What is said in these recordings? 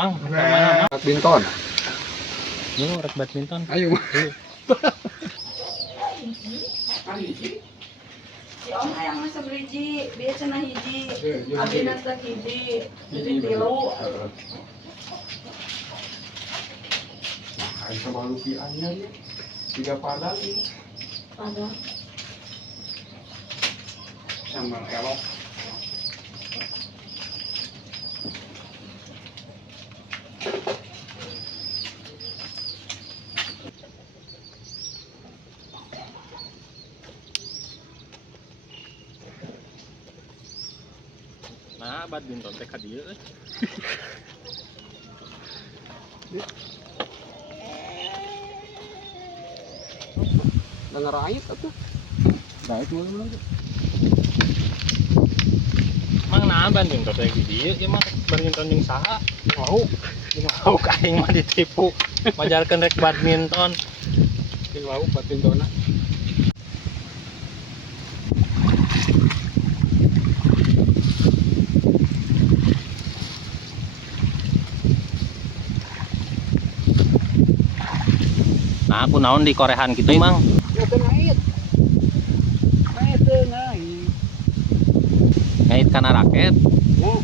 Mang, mana, Mang? Badminton. Yuk, rek badminton. Ayo. Si Om hayang masa beriji, bieu cenah hiji, abdi nasta hiji, jadi tilu. Nah, sama lupiannya nih. 3 padang nih. Padang. Sama elok. Nah, badminton teh ka dieu euy. Denger ait atuh. Ait mulu. Mang nah badminton teh di dieu ieu mah badminton jeung saha? Mau. Mau ka aing mah ditipu. Majarkeun rek badminton. Sing wau badmintonna. Nah, aku naon di korehan gitu, Mang. Ya teu ngait. Ngait teu ngait. Ngait kana raket. Oh.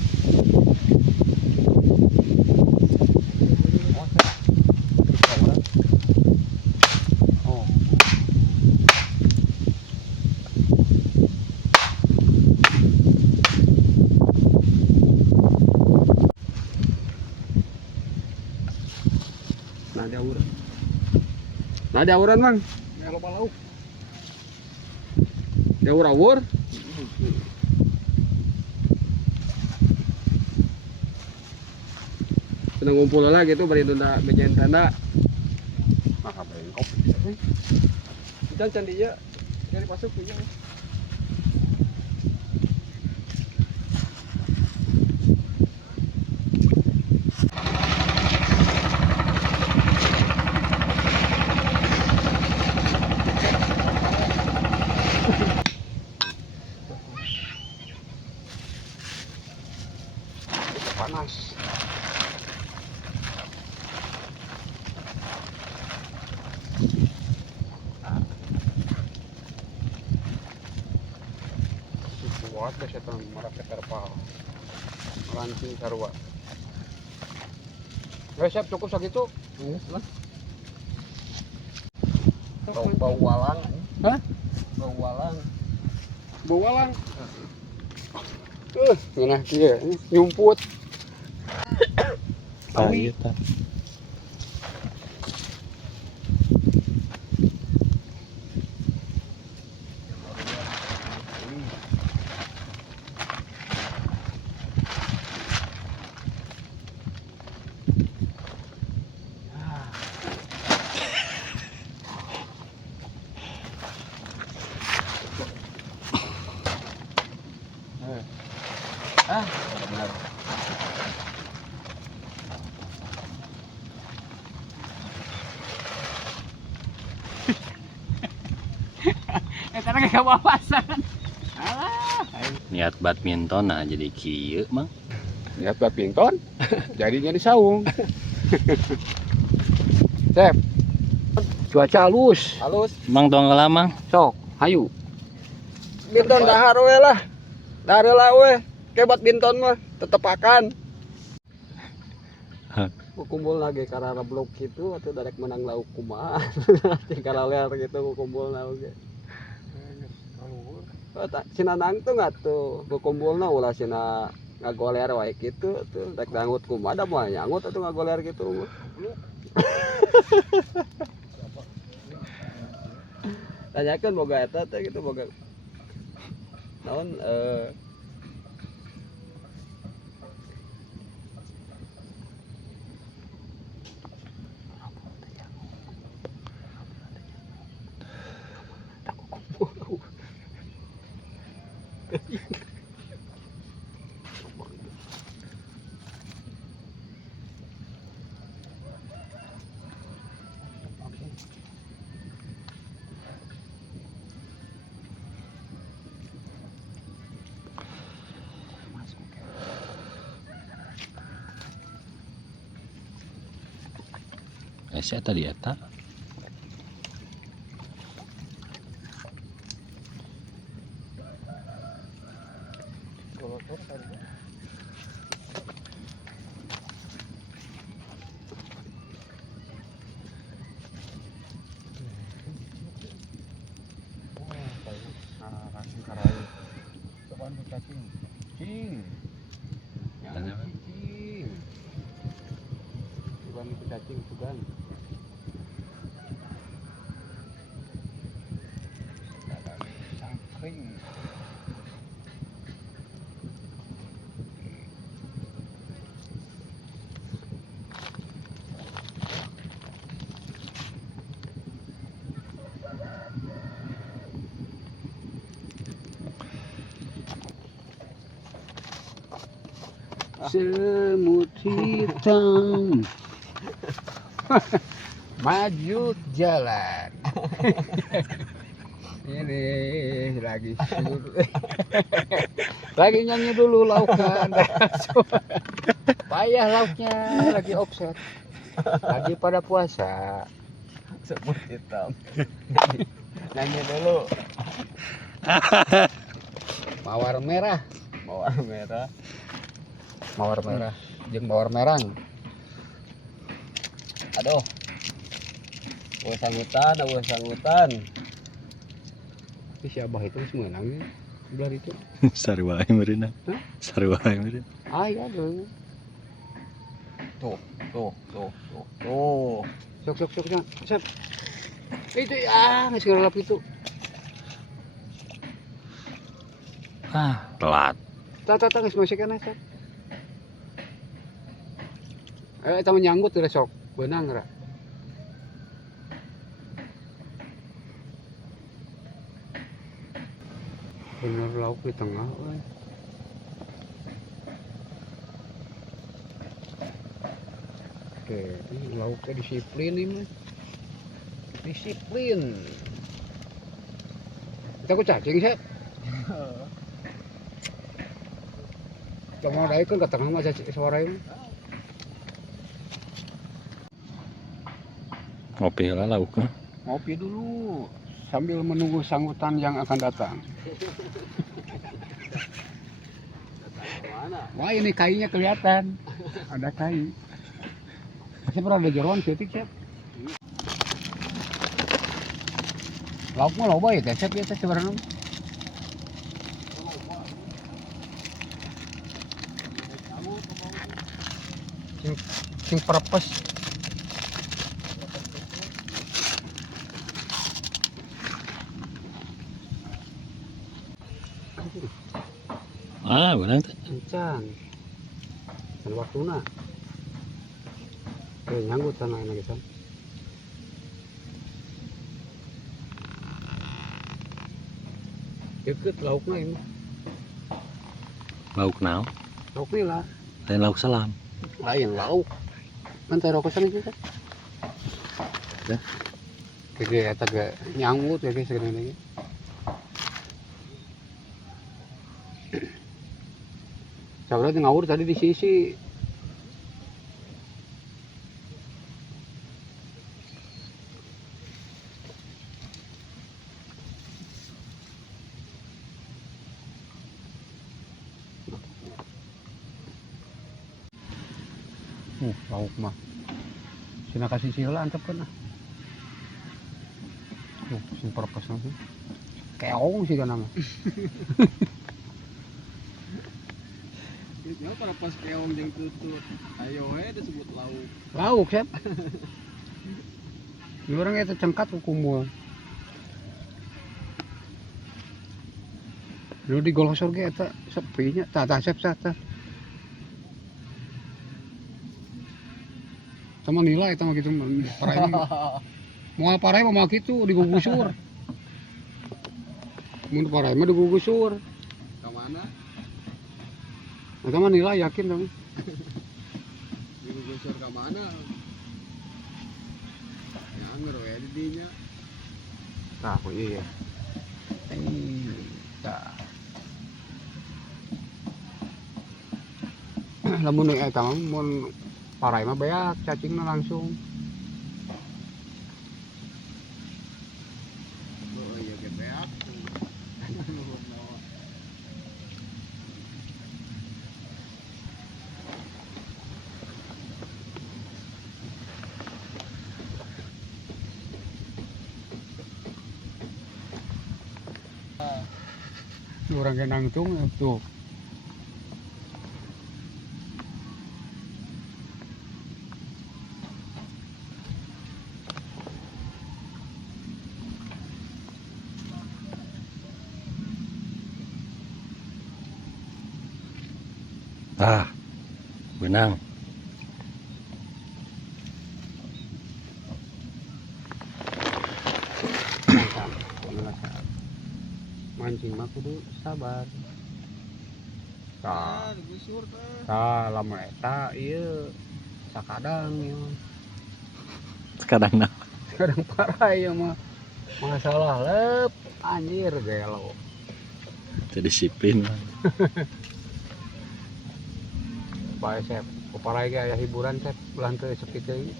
Oh. Nah, dauran, Mang. Melo lauk. Daur-awur. Seneng ngumpul lagi tuh bari tunda bejain tanda. Maka bengkok. Jangan can dia. Jadi masuk punya. Panas. Kuat ke setan meraket terpal. Merancing sarua. Resep cukup segitu. Bau walang. Hah? Bau walang. Bau walang. Nah, dia nyumput. Awi. Benar. Karena gak wawasan. Niat badminton nah jadi kieu, Mang. Niat badminton, jadinya di saung. Sep. Cuaca halus. Halus. Mang tuang heula, Mang. Sok, hayu. Badminton dahar we lah. Dahar lah we. Kayak badminton mah tetep akan. Kumpul lagi karena blok gitu atau darek menang lauk kumaha. Tinggal lear gitu kumpul na oge. Sinanang tuh nggak tuh kumpulna ulah sina ngagoler wae gitu tuh rek dangut kumaha da moal nyangut atuh ngagoler gitu. Tanyakeun boga eta teh gitu boga naon Saya tadi eta. Cacing sugan. Sangkring. Semut hitam maju jalan. Ini lagi lagi nyanyi dulu lauknya. Payah lauknya lagi offset, lagi pada puasa. Semut hitam nyanyi dulu. Mawar merah, mawar merah, mawar merah jeung mawar merang. Aduh, sanggutan. Ini si Abah itu semua menang sebelah itu. Sarua meureunna. Hah? Sarua meureun. Iya dong. Tuh. Sok. Sep. Itu ya, nggak segala itu. Telat. Tak, nggak masih kena sep. Kita menyanggut udah sok, benang ra. Bener lauk di tengah, woy. Oke, ini lauknya disiplin ini. Disiplin. Kita ku cacing sep. Cuma dari kan ke tengah mah cacing suara ini. Ngopi lah lauknya. Ngopi dulu sambil menunggu sanggutan yang akan datang. Wah, ini kainya kelihatan. Ada kai. Saya pernah ada jeroan titik, Chef. Lauk mah loba ya, Chef, ya sebenarnya. Sing purpose. Benar teh. Encan. Dan waktuna. Oke, nyanggut sana enak gitu. Deket lauknya ini. Lauk naon? Lauk ini lah. Lain lauk salam. Lain lauk. Kan taruh kosan itu kan. Dah. Kayak agak nyanggut ya guys segini. Saudara ngawur tadi di sisi. Lauk mah. Sina kasih sila antep kan. Sing purpose nanti. Keong sih kan nama. Ya para pas keong jeung tutut. Ayo we disebut lauk. Lauk, Sep. Di orang itu cengkat ku kumul. Dulu di golosor ge eta sepinya, tah Sep tah. Sama nilai eta mah kitu parai. Moal parai mah kitu digugusur. Mun parai mah digugusur. Ka mana? Eta mah nilai yakin dong. Digusur ka mana? Nyanger we di dinya. Tah, iya. Tah. Lamun eta mah mun parai mah beak cacingna langsung. Orang genang tuh. Ah, benang. Mancing mah kudu sabar. Ah, digusur teh. Lama eta ieu sakadang ieu. Sekarang nah. Kadang parah ieu mah. Masalah lep anjir gelo. Disiplin. Bae Sep, kepala ge aya hiburan Sep, ulah teu sepi teuing.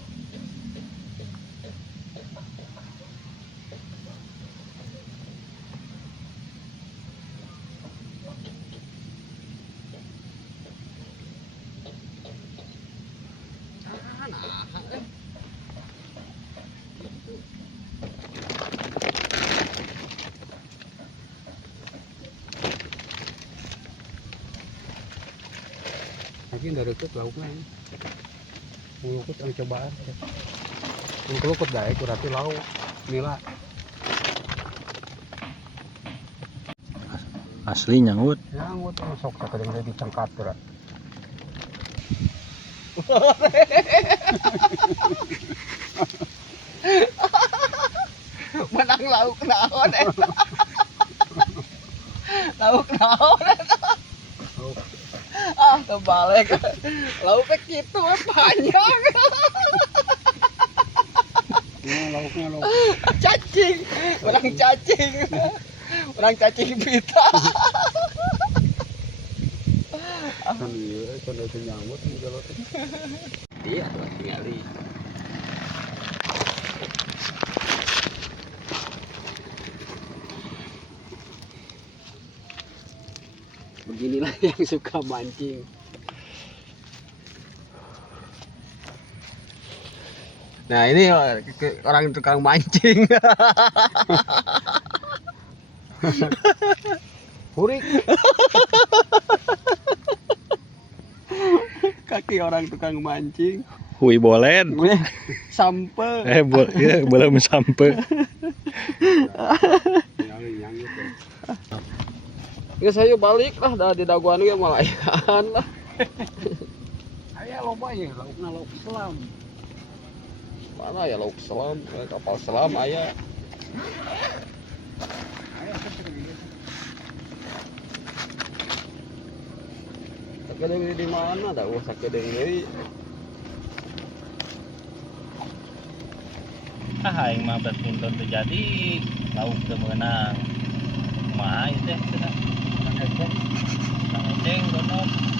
Lagi dari deket lauknya ini. Mulukut yang cobaan. Mulukut dah kurati lauk. Nila. Asli nyangut. Ya ngut masuk sakadeng teh dicengkat geura. Menang lauk naon eta. Lauk naon eta. Ah, kebalik. Lauknya gitu panjang. Ya lauknya lauk. Cacing. Orang cacing pita. Kan ieu kan itu nyambut kalau Iya, tuh tingali. beginilah yang suka mancing. Nah, ini orang tukang mancing. Hurik. Kaki orang tukang mancing. Hui bolen. Sampe. Ya, belum sampai. Yang gitu. Ya saya balik lah dah di daguan ge malayan lah. Aya loba ye laukna lauk selam. Mana ya lauk selam, kapal selam aya. Sakedeng di mana dah sakedeng deui. Aing mah badminton terjadi lauk teu meunang. Kumaha ieu teh cenah. Kang Eceng donok.